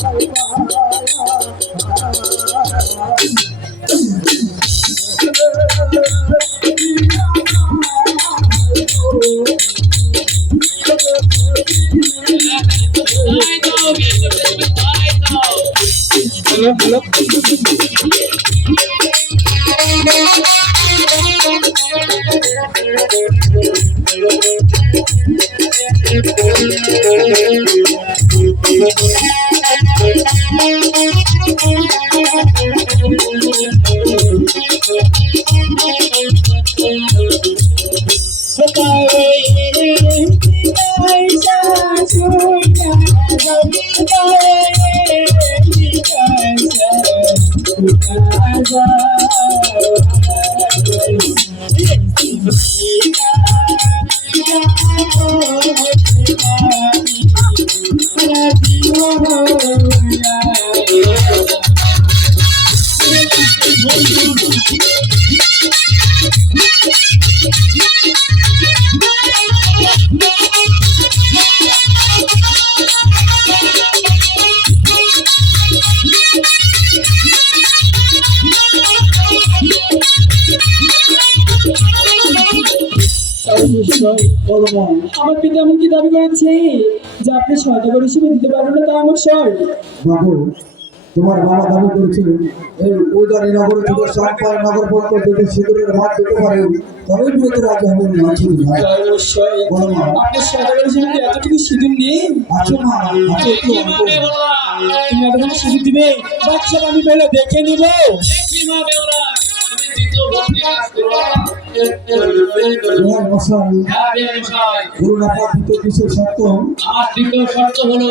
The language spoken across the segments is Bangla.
তাই Thank you. আমার পিতা এমন কি দাবি করেছে যে আপনি সদাগর হিসেবে দিতে পারবেন না তা আমার সর বাবু তোমার বাবা দাবি করেছে এই উদারি নগর থেকে সম্পায় নগর পক্ষ থেকে সিঁদুরের মাঠ দিতে পারে তবেই বিয়েতে রাজি হবে আছে কি না? বলো মা। আপনি সদাগর হিসেবে কি এতটুকু সিঁদুর নেই? আছে মা আছে কি বেহুলা তুমি এতখানি সিঁদুর দিবে? বাচ্চা আমি বেলা দেখে নিব। দ্বিতীয় হ্যাঁ, করুণা পাঠিত কিসের সত্য? আমার তৃতীয় শর্ত হলো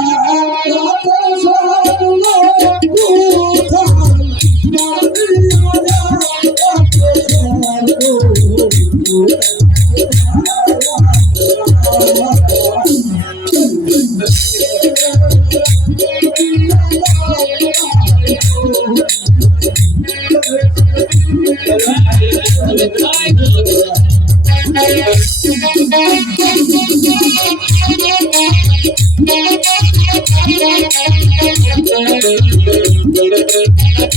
তাই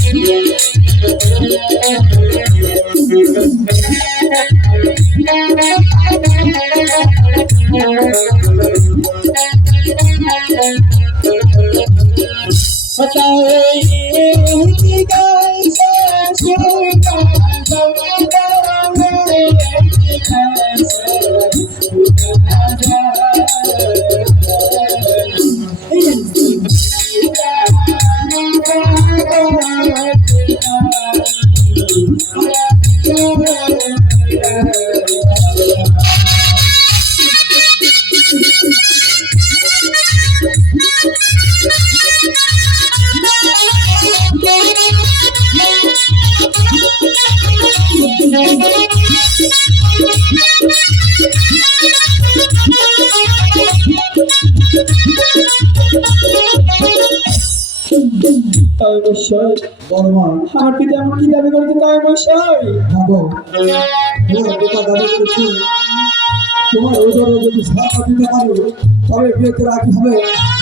এমন কি দাবি করেছে তাই অবশ্যই বাবু দাবি করেছে। তোমার ওজনে যদি সাপা দিতে পারো তবে বিয়েতে রাজি হবে।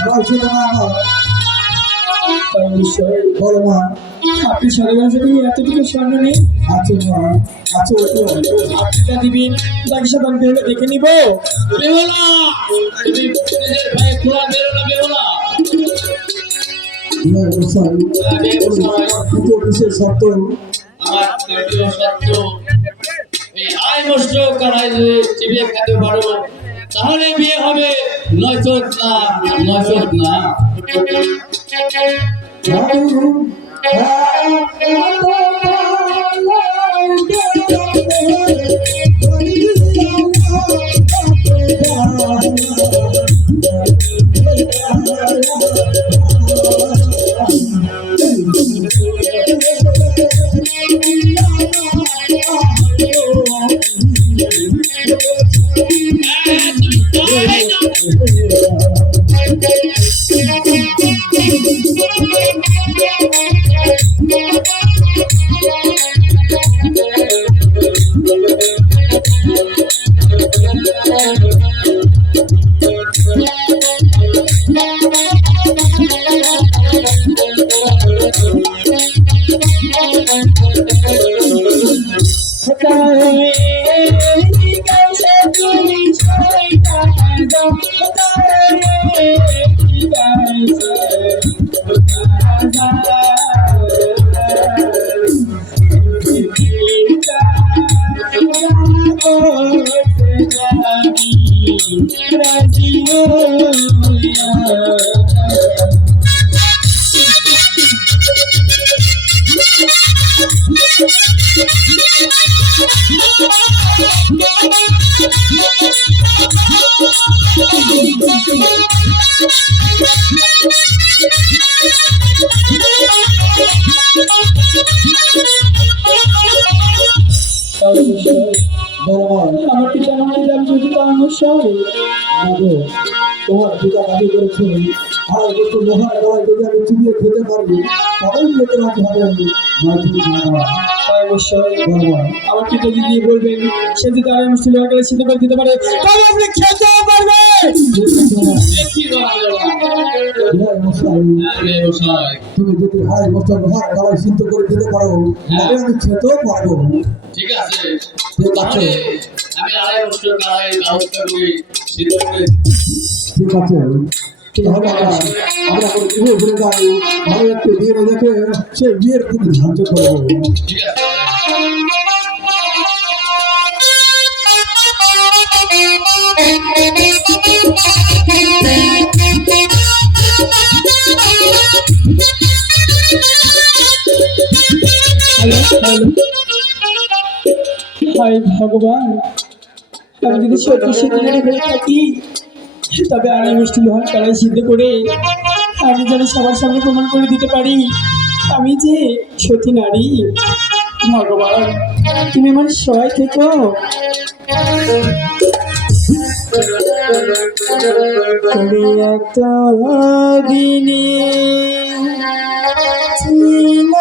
নয়তো না। আমার তাই অবশ্যই বলো মা। আপনি এতটুকু স্বর্ণ নেই? আছে মা সাথে আমি বেলা দেখে নিব। নিজের সত্য তাহলে বিয়ে হবে নচত না নচত না বলবান আমার পিতা মায়ের দাবি যদি তোমার পিতা করেছে। আর একটু লোহার গলায় যদি আমি চুবিয়ে খেতে পারি, তবেই খেতে রাজি হবে আমি না তাই মশাই বলবান যদি সে যদি আর মুসলিম সিদ্ধ করে দিতে পারে আপনি খেতে মশাই। তুমি যদি আড়াই বছর লোহার গলায় সিদ্ধ করে দিতে পারো তবে আমি খেতেও পারব। ঠিক আছে। ঠিক আছে। আমি আড়াই বছর কারাই ব্যবস্থা করি সিদ্ধ করে ঠিক আছে। আমরা আমরা ঘুরে ঘুরে যাই। ভালো একটু বিয়ে দেখে সেই বিয়ের প্রতি ধার্য করব। ঠিক আছে। হ্যালো ভগবান, আমি যদি সত্যি সেদিনের হয়ে থাকি, তবে আড়াই মিষ্টি লোহার কড়াই সিদ্ধ করে আমি যেন সবার সামনে প্রমাণ করে দিতে পারি, আমি যে সতী নারী। ভগবান তুমি আমার সহায় থেকো। এত দিনে ছিল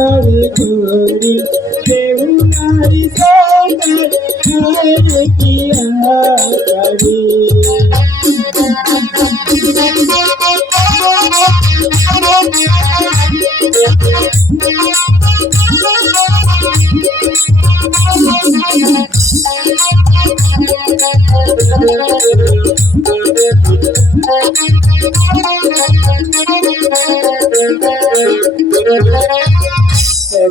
করি গাজন করি দেউনারি সাগর কিয়া করি একটু ভয়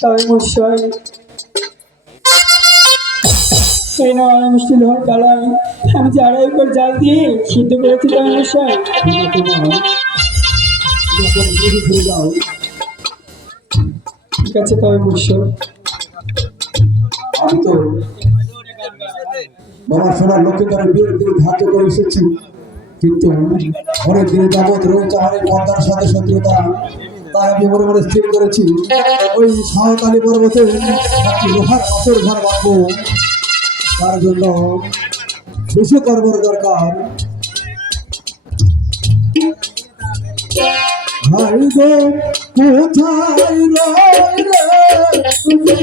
তাই মশাই এই না আমি যে আড়াই উপর জাল দিয়ে সিদ্ধ করেছি ঠিক আছে তবে মশাই আমি তো বাবা সোনার লক্ষ্যে তারা বিয়ের ধার্য করে এসেছি। কিন্তু অনেক দিন যাবৎ রয়েছে অনেক সাথে শত্রুতা। তাই আমি মনে মনে স্থির করেছি। ওই সাঁওতালি পর্বতে একটি লোহার আসর ঘর বাঁধবো। তার জন্য বিশ্বকর্মর দরকার। হাই গো, কোথায় রইলে তুমি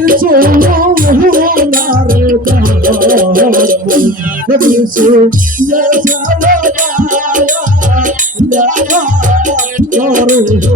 সোনার কবিসু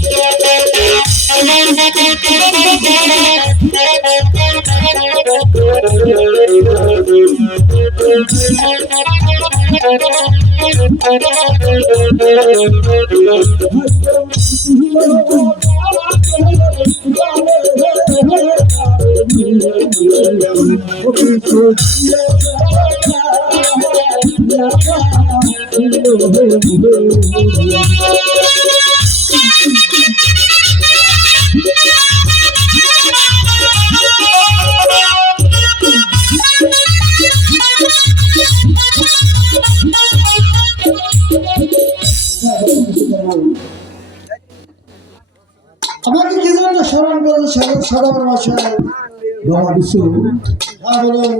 আমাকে সাধারণ হ্যাঁ বলুন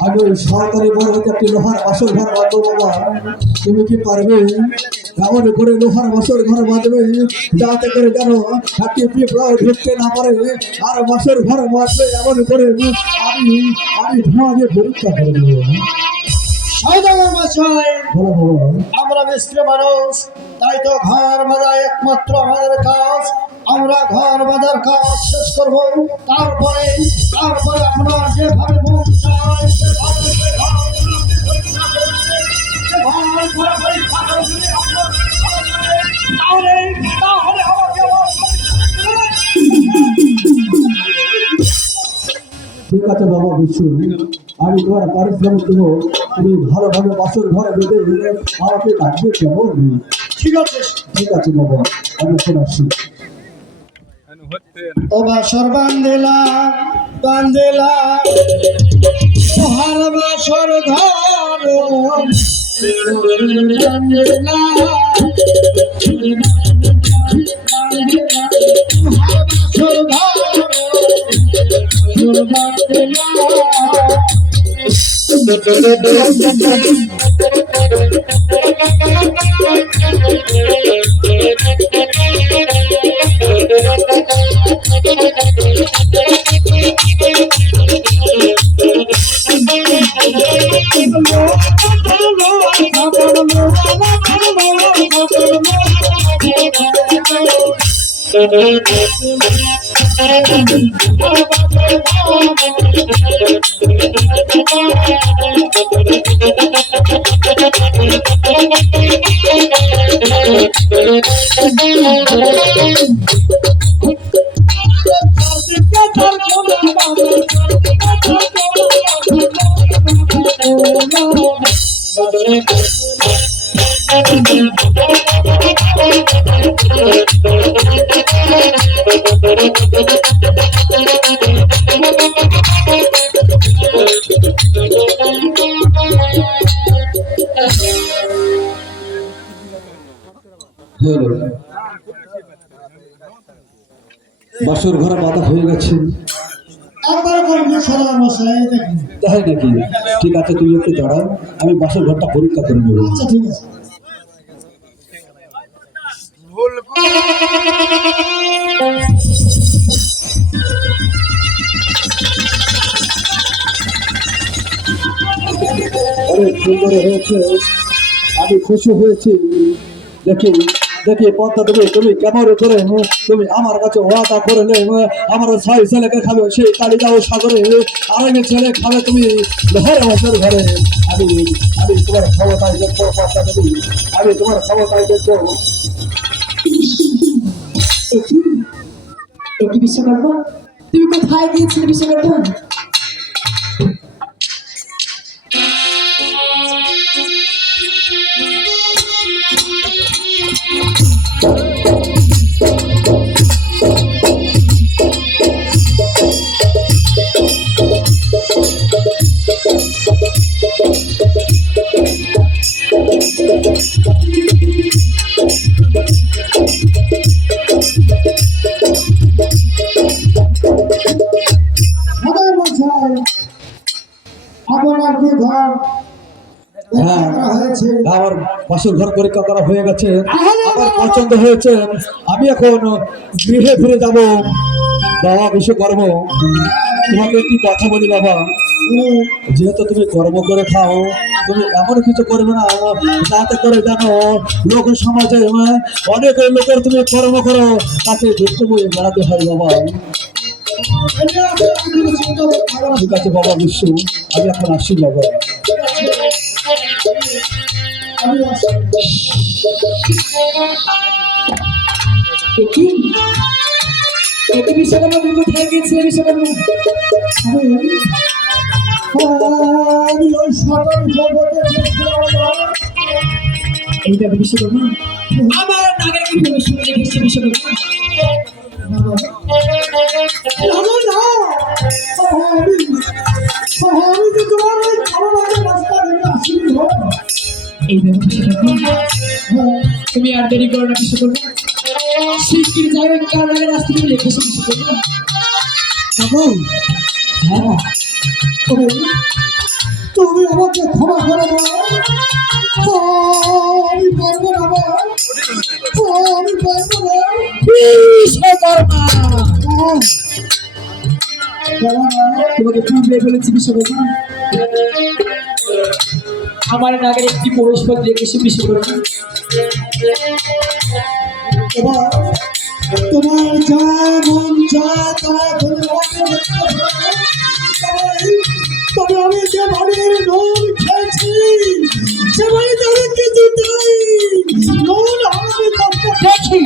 আমি সরকারি বড় হতে একটি লোহার বাসর ঘর বাঁধবো বাবা। তুমি কি পারবে? এমন করে লোহার বাসর ঘর বাঁধবে। যাতে করে যেন একটি পিঁপড়াও ঢুকতে না পারে। আর বাসর ঘর বাঁধবে এমন করে আমি আমি ধোঁয়া দিয়ে পরীক্ষা করব সাধারণ মশাই আমরা মিস্ত্রি মানুষ তাই তো ঘর বাঁধা একমাত্র আমাদের কাজ। আমরা ঘর বাঁধার কাজ শেষ করব। তারপরে তারপরে আমরা যেভাবে মন চাই সেভাবে তাহলে তাহলে আমাকে ঠিক আছে বাবা বিশ্ব আমি তোমার পারিশ্রমিক দেবো তুমি ভালোভাবে বাসর ঘরে বেঁধে দিলে আমাকে ডাকবে কেমন? ঠিক আছে ঠিক আছে বাবা, আমি এখন আসছি। ও বাসর বান্দিলা বান্দিলা তোহার বাসর ঘর। তোহার বাসর ঘর বান্দিলা হলো বাসর ঘরে বাধা হয়ে গেছে। তাই নাকি? ঠিক আছে তুমি একটু দাঁড়াও আমি বাসর ঘরটা পরীক্ষা করে নেব। আচ্ছা ঠিক আছে। অনেক সুন্দর হয়েছে আমি খুশি হয়েছি। দেখি দেখি পদ্মা তুমি তুমি কেমন করে তুমি আমার কাছে ওয়াদা করলে হুঁ, আমার ছয় ছেলেকে খাবে সেই কালিদাও সাগরে আরেক ছেলে খাবে তুমি ঘরে বছর ঘরে। আমি আমি তোমার ক্ষমতায় দেখব পদ্মা দেবী। আমি তোমার ক্ষমতায় দেখব। একটি বিশ্বকর্মা তুমি কোথায় গিয়েছিলে বিশ্বকর্মা সাধারণ হ্যাঁ। আমার বাসর ঘর পরীক্ষা করা হয়ে গেছে আমার পছন্দ হয়েছে। আমি এখন গৃহে ফিরে যাব। বাবা বিশ্বকর্ম তোমাকে একটি কথা বলি, বাবা। যেহেতু তুমি কর্ম করে খাও, তুমি এমন কিছু করবে না যাতে করে জানো, লোক সমাজে অনেক লোকের তুমি কর্ম করো তাকে দুঃখ বয়ে বেড়াতে হয়, বাবা। ঠিক আছে, বাবা বিশ্ব আমি এখন আসি বাবা। এটি এটি বিশ্বকর্মা তুমি কোথায় গিয়েছিলে বিশ্বকর্মা আমি ওই সাঁতার জগতে বিশ্বকর্মা কি তোমার তুমি আর দেরি করো না বিশ্বকর্মা শিগগির যাবে কার আগে রাস্তা লিখেছো বিশ্বকর্মা বাবু হ্যাঁ। তুমি আমাকে ক্ষমা করে আমি পারব না। আমি পারব না। বাবা, তোমাকে পূর্বে বলেছি বিশ্বকর্মা আমার নাগের একটি প্রবেশ পথ রেখেছে বিশ্বকর্মা এবার তোমার যা মন যা তা। তবে আমি যে বাড়ির খেয়েছি সে কিছু আমি করতে দেখি